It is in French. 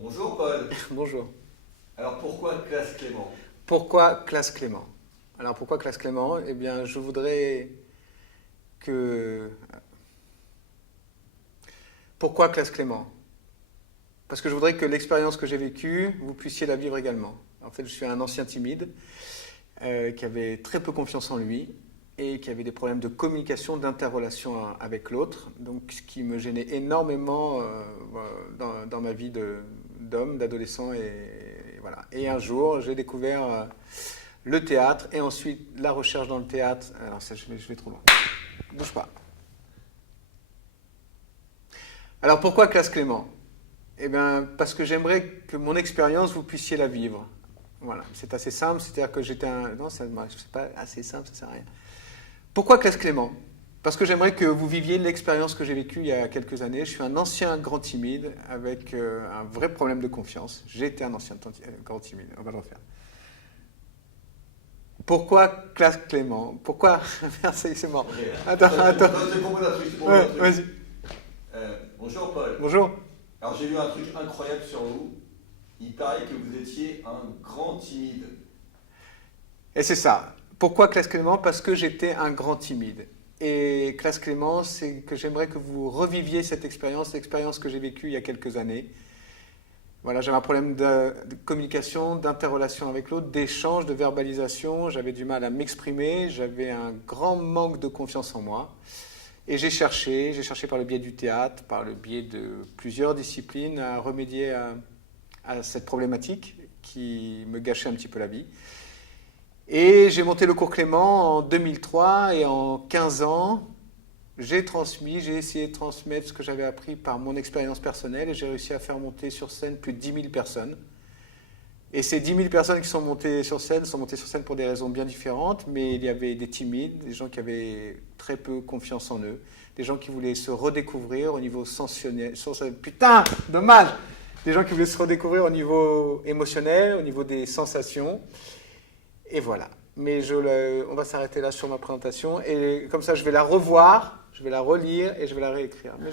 Bonjour Paul. Bonjour. Alors pourquoi classe Clément? Pourquoi classe Clément? Alors pourquoi classe Clément? Eh bien, je voudrais que... Pourquoi classe Clément? Parce que je voudrais que l'expérience que j'ai vécue, vous puissiez la vivre également. En fait, je suis un ancien timide qui avait très peu confiance en lui et qui avait des problèmes de communication, d'interrelation avec l'autre, donc ce qui me gênait énormément dans ma vie d'homme, d'adolescent et voilà. Et un jour, j'ai découvert le théâtre et ensuite la recherche dans le théâtre. Alors ça, je vais trop loin. Bouge pas. Alors pourquoi classe Clément? Eh bien, parce que j'aimerais que mon expérience, vous puissiez la vivre. Voilà, c'est assez simple, c'est-à-dire que j'étais un... Non, c'est pas assez simple, ça sert à rien. Pourquoi classe Clément? Parce que j'aimerais que vous viviez l'expérience que j'ai vécue il y a quelques années. Je suis un ancien grand timide avec un vrai problème de confiance. J'étais un ancien grand timide, on va le refaire. Pourquoi classe Clément? Pourquoi... Merci, c'est mort. Ok. Attends. Non, je te propose un truc. Ouais, vas-y. Bonjour Paul. Bonjour. Alors j'ai vu un truc incroyable sur vous. Il paraît que vous étiez un grand timide. Et c'est ça. Pourquoi classe Clément? Parce que j'étais un grand timide. Et classe Clément, c'est que j'aimerais que vous reviviez cette expérience, l'expérience que j'ai vécue il y a quelques années. Voilà, j'avais un problème de communication, d'interrelation avec l'autre, d'échange, de verbalisation. J'avais du mal à m'exprimer. J'avais un grand manque de confiance en moi. Et j'ai cherché par le biais du théâtre, par le biais de plusieurs disciplines, à remédier à cette problématique qui me gâchait un petit peu la vie. Et j'ai monté le cours Clément en 2003 et en 15 ans, j'ai essayé de transmettre ce que j'avais appris par mon expérience personnelle et j'ai réussi à faire monter sur scène plus de 10 000 personnes. Et ces 10 000 personnes qui sont montées sur scène pour des raisons bien différentes, mais il y avait des timides, des gens qui avaient très peu confiance en eux, des gens qui voulaient se redécouvrir au niveau sensationnel. Putain, dommage! Des gens qui voulaient se redécouvrir au niveau émotionnel, au niveau des sensations. Et voilà. Mais on va s'arrêter là sur ma présentation. Et comme ça, je vais la revoir, je vais la relire et je vais la réécrire. Mais